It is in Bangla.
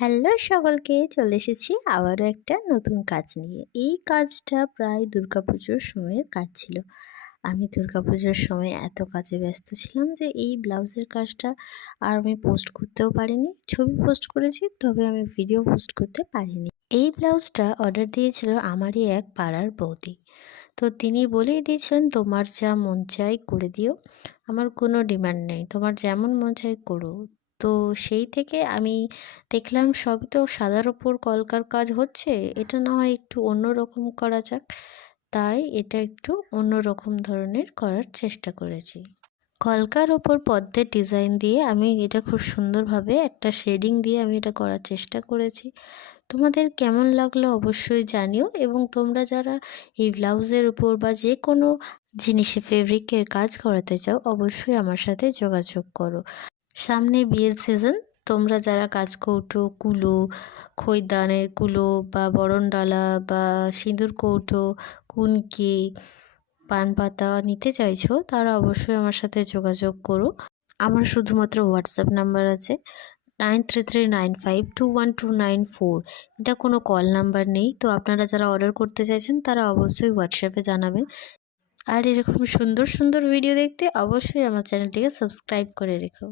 হ্যালো সকলকে, চলে এসেছি আবারও একটা নতুন কাজ নিয়ে। এই কাজটা প্রায় দুর্গাপুজোর সময়ের কাজ ছিল। আমি দুর্গাপুজোর সময় এত কাজে ব্যস্ত ছিলাম যে এই ব্লাউজের কাজটা আর আমি পোস্ট করতেও পারিনি। ছবি পোস্ট করেছি, তবে আমি ভিডিও পোস্ট করতে পারিনি। এই ব্লাউজটা অর্ডার দিয়েছিল আমারই এক পাড়ার বৌদি। তো তিনি বলেই দিয়েছিলেন, তোমার যা মন চাই করে দিও, আমার কোনো ডিমান্ড নেই, তোমার যেমন মন চাই করো। তো সেই থেকে আমি দেখলাম সবই তো সাদার ওপর কলকার কাজ হচ্ছে, এটা না হয় একটু অন্য রকম করা যাক। তাই এটা একটু অন্য রকম ধরনের করার চেষ্টা করেছি। কলকার ওপর পদ্মের ডিজাইন দিয়ে আমি এটা খুব সুন্দরভাবে একটা শেডিং দিয়ে আমি এটা করার চেষ্টা করেছি। তোমাদের কেমন লাগলো অবশ্যই জানিও, এবং তোমরা যারা এই ব্লাউজের উপর বা যে কোনো জিনিসে ফেব্রিকের কাজ করাতে চাও অবশ্যই আমার সাথে যোগাযোগ করো। সামনে বিয়ের সিজন, তোমরা যারা কাজকৌটো, কুলো, খৈদানের কুলো বা বরণডালা বা সিঁদুর কৌটো, কুনকি, পান পাতা নিতে চাইছো তারা অবশ্যই আমার সাথে যোগাযোগ করো। আমার শুধুমাত্র হোয়াটসঅ্যাপ নাম্বার আছে 9339521294। এটা কোনো কল নাম্বার নেই। তো আপনারা যারা অর্ডার করতে চাইছেন তারা অবশ্যই হোয়াটসঅ্যাপে জানাবেন। আর এরকম সুন্দর সুন্দর ভিডিও দেখতে অবশ্যই আমার চ্যানেলটিকে সাবস্ক্রাইব করে রেখো।